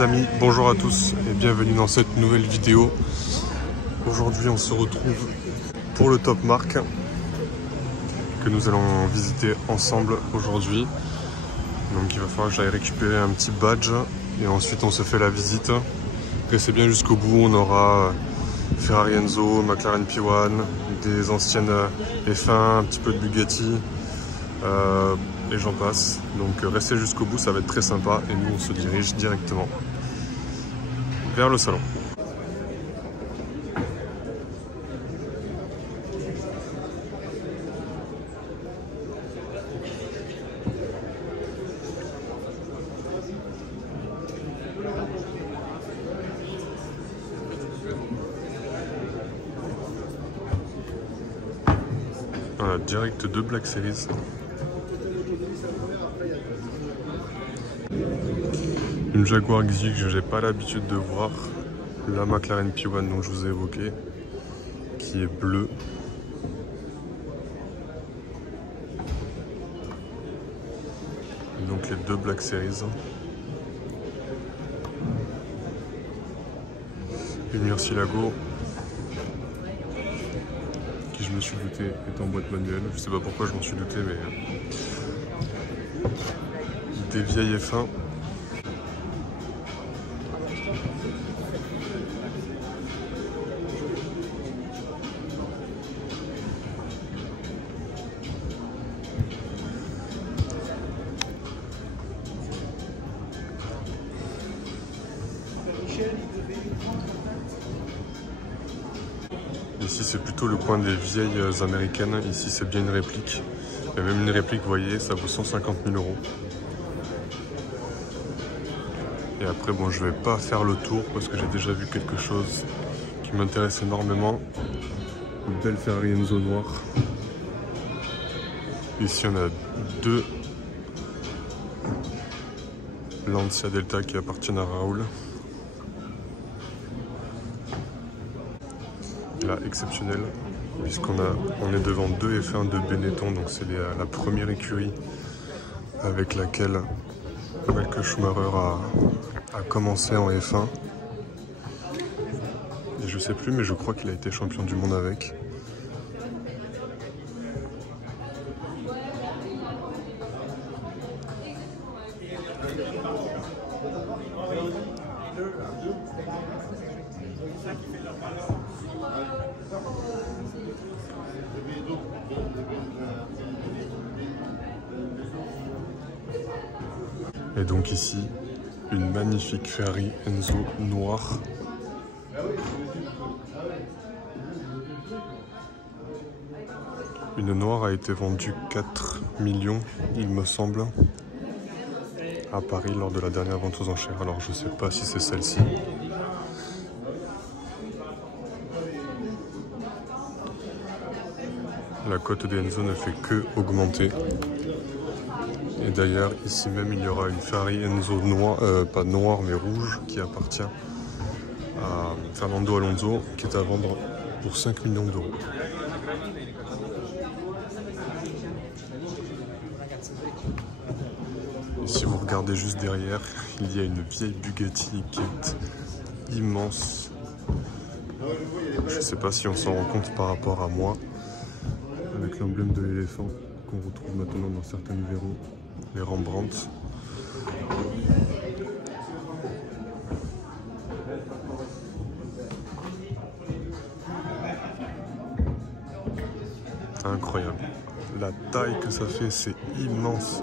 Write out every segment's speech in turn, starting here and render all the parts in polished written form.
Les amis, bonjour à tous et bienvenue dans cette nouvelle vidéo. Aujourd'hui on se retrouve pour le Top Mark que nous allons visiter ensemble aujourd'hui. Donc il va falloir que j'aille récupérer un petit badge et ensuite on se fait la visite. Restez bien jusqu'au bout, on aura Ferrari Enzo, McLaren P1, des anciennes F1, un petit peu de Bugatti et j'en passe. Donc restez jusqu'au bout, ça va être très sympa et nous on se dirige directement vers le salon. Voilà, direct de Black Series. Une Jaguar XJ que j'ai pas l'habitude de voir. La McLaren P1 dont je vous ai évoqué, qui est bleue. Et donc les deux Black Series. Une Murcielago qui, je me suis douté, est en boîte manuelle. Je sais pas pourquoi je m'en suis douté, mais des vieilles F1. Ici c'est plutôt le coin des vieilles américaines, ici c'est bien une réplique. Il y a même une réplique, vous voyez, ça vaut 150 000 €. Et après bon, je vais pas faire le tour parce que j'ai déjà vu quelque chose qui m'intéresse énormément. Une belle Ferrari Enzo noire. Ici on a deux Lancia Delta qui appartiennent à Raoul. Là, exceptionnel, puisqu'on est devant deux F1 de Benetton, donc c'est la première écurie avec laquelle Michael Schumacher a commencé en F1. Et je sais plus, mais je crois qu'il a été champion du monde avec. Et donc ici, une magnifique Ferrari Enzo noire. Une noire a été vendue 4 millions, il me semble, à Paris lors de la dernière vente aux enchères. Alors je sais pas si c'est celle-ci. La cote des Enzo ne fait que augmenter. Et d'ailleurs, ici même, il y aura une Ferrari Enzo noire, pas noire mais rouge, qui appartient à Fernando Alonso, qui est à vendre pour 5 millions €. Et si vous regardez juste derrière, il y a une vieille Bugatti qui est immense. Je ne sais pas si on s'en rend compte par rapport à moi, avec l'emblème de l'éléphant qu'on retrouve maintenant dans certains numéros. Les Rembrandt. Incroyable. La taille que ça fait, c'est immense.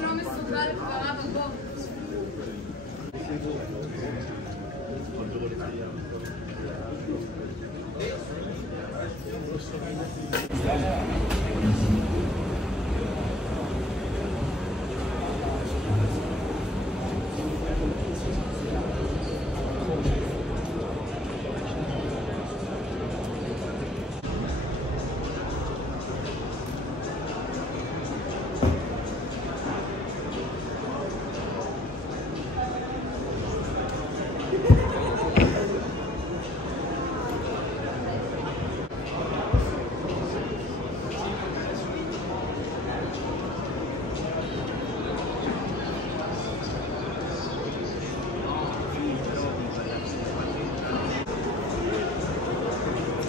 Não me sobrar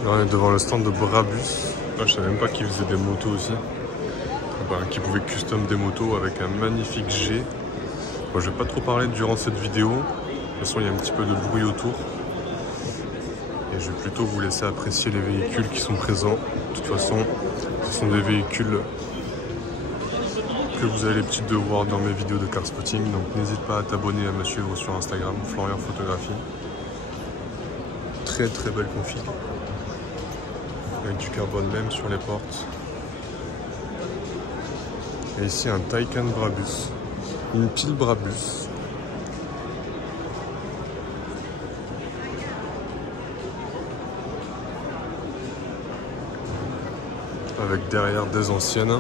Là, on est devant le stand de Brabus. Là, je savais même pas qu'ils faisaient des motos aussi. Qu'ils pouvaient custom des motos avec un magnifique G. Bon, je vais pas trop parler durant cette vidéo. De toute façon, il y a un petit peu de bruit autour. Et je vais plutôt vous laisser apprécier les véhicules qui sont présents. De toute façon, ce sont des véhicules que vous allez peut-être voir dans mes vidéos de car spotting. Donc n'hésite pas à t'abonner, à me suivre sur Instagram, Florian Photographie. Très très belle config. Avec du carbone même sur les portes. Et ici un Taycan Brabus. Une pile Brabus. Avec derrière des anciennes.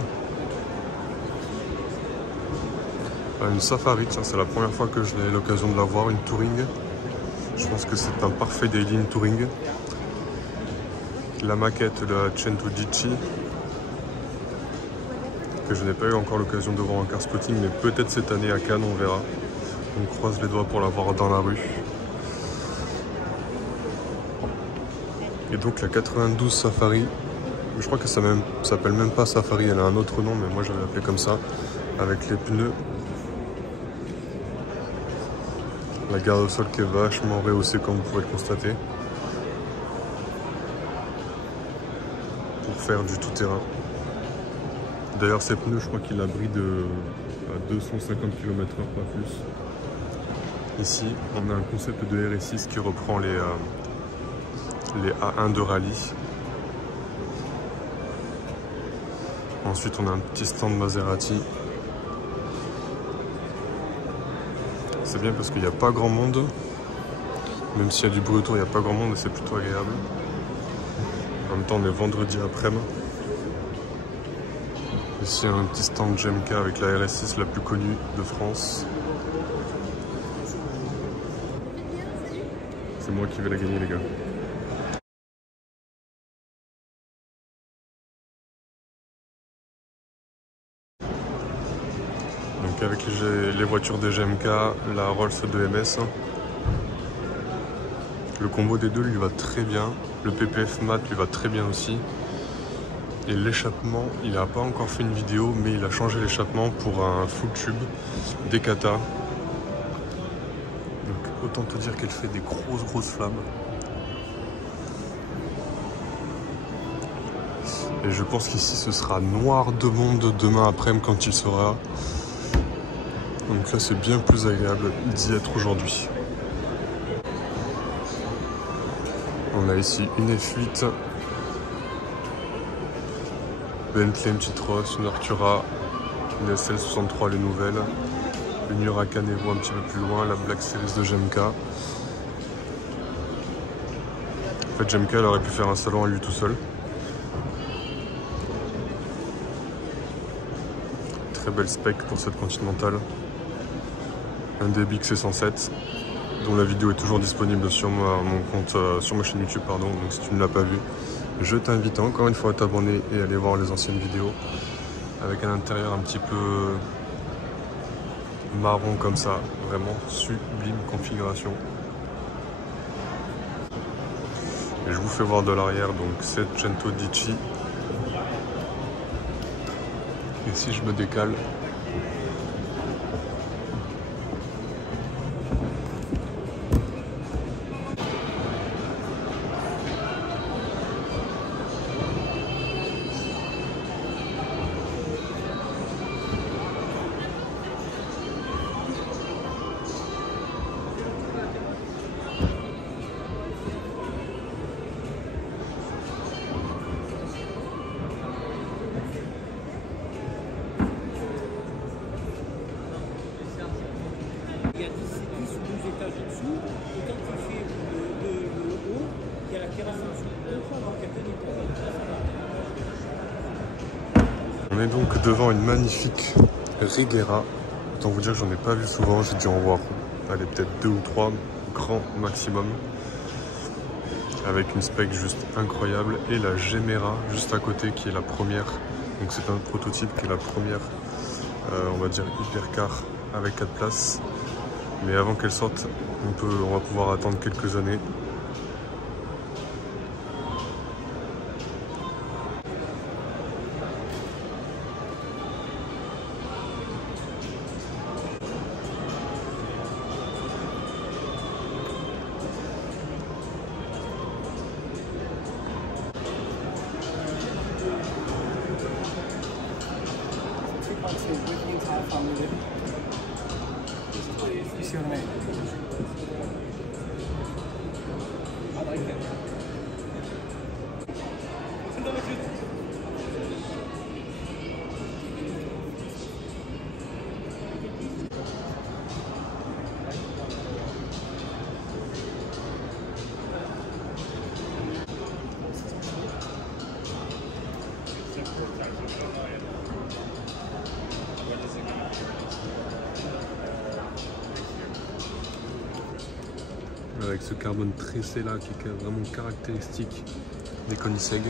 Une Safari, tiens, c'est la première fois que j'ai l'occasion de la voir, une Touring. Je pense que c'est un parfait daily, une Touring. La maquette de la Cento Dici, que je n'ai pas eu encore l'occasion de voir en car spotting, mais peut-être cette année à Cannes, on verra. On croise les doigts pour la voir dans la rue. Et donc la 92 Safari, je crois que ça s'appelle même pas Safari, elle a un autre nom, mais moi je vais l'appeler comme ça, avec les pneus. La garde au sol qui est vachement rehaussée comme vous pouvez le constater. Pour faire du tout-terrain. D'ailleurs ces pneus, je crois qu'ils la brident à 250 km/h, pas plus. Ici, on a un concept de RS6 qui reprend les A1 de rallye. Ensuite, on a un petit stand Maserati. C'est bien parce qu'il n'y a pas grand monde. Même s'il y a du bruit autour, il n'y a pas grand monde et c'est plutôt agréable. En même temps, on est vendredi après-midi. Ici, un petit stand GMK avec la RS6 la plus connue de France. C'est moi qui vais la gagner, les gars. Donc avec les voitures des GMK, la Rolls de MS. Le combo des deux lui va très bien. Le PPF mat lui va très bien aussi. Et l'échappement, il n'a pas encore fait une vidéo, mais il a changé l'échappement pour un full tube Decata. Donc autant te dire qu'elle fait des grosses flammes. Et je pense qu'ici ce sera noir de monde demain après-midi quand il sera. Donc là c'est bien plus agréable d'y être aujourd'hui. On a ici une F8, Bentley, une petite Ross, une Artura, une SL63 les nouvelles, une Huracan Evo un petit peu plus loin, la Black Series de GMK. En fait GMK elle aurait pu faire un salon à lui tout seul. Très belle spec pour cette Continentale. Un DBX C107 dont la vidéo est toujours disponible sur mon compte, sur ma chaîne YouTube, pardon. Donc si tu ne l'as pas vu, je t'invite encore une fois à t'abonner et aller voir les anciennes vidéos. Avec un intérieur un petit peu marron comme ça, vraiment sublime configuration. Et je vous fais voir de l'arrière, donc cette Cento Dici. Et si je me décale, Il y a 10 ou 12 étages au-dessous, et quand tu fais le haut, il y a la terrasse en dessous. on est donc devant une magnifique Regera. Autant vous dire que j'en ai pas vu souvent, j'ai dû en voir allez, peut-être 2 ou 3 grand maximum. Avec une spec juste incroyable. Et la Gemera juste à côté qui est la première. Donc c'est un prototype qui est la première, on va dire hypercar avec 4 places. Mais avant qu'elle sorte, on va pouvoir attendre quelques années. your name? Avec ce carbone tressé là qui est vraiment caractéristique des Koenigsegg.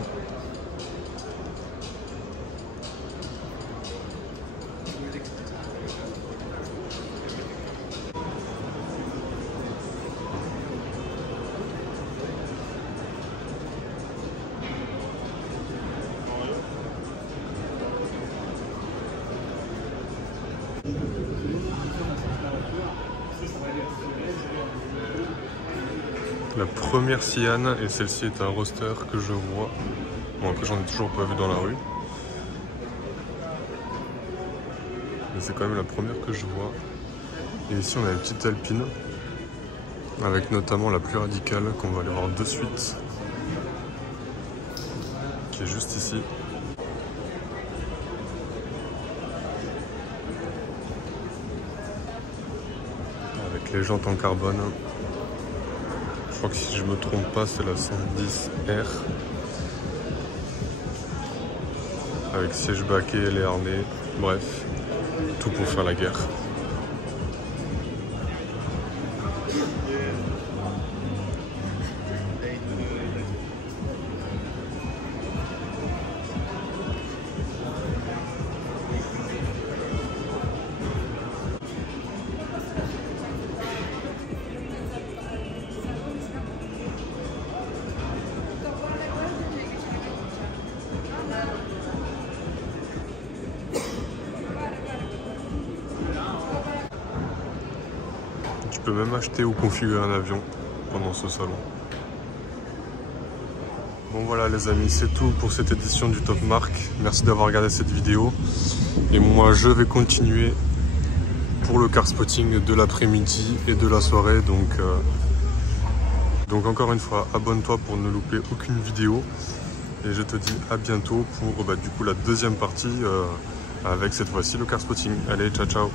La première Sian, et celle-ci est un roster que je vois, bon que j'en ai toujours pas vu dans la rue. Mais c'est quand même la première que je vois. Et ici on a la petite Alpine, avec notamment la plus radicale qu'on va aller voir de suite, qui est juste ici. Avec les jantes en carbone. Je crois que si je me trompe pas, c'est la 110R. Avec siège baquet, les harnais, bref, tout pour faire la guerre. Tu peux même acheter ou configurer un avion pendant ce salon. Bon voilà les amis, c'est tout pour cette édition du Top Mark. Merci d'avoir regardé cette vidéo. Et moi je vais continuer pour le car spotting de l'après-midi et de la soirée. Donc encore une fois, abonne-toi pour ne louper aucune vidéo. Et je te dis à bientôt pour du coup la deuxième partie avec cette fois-ci le car spotting. Allez, ciao ciao.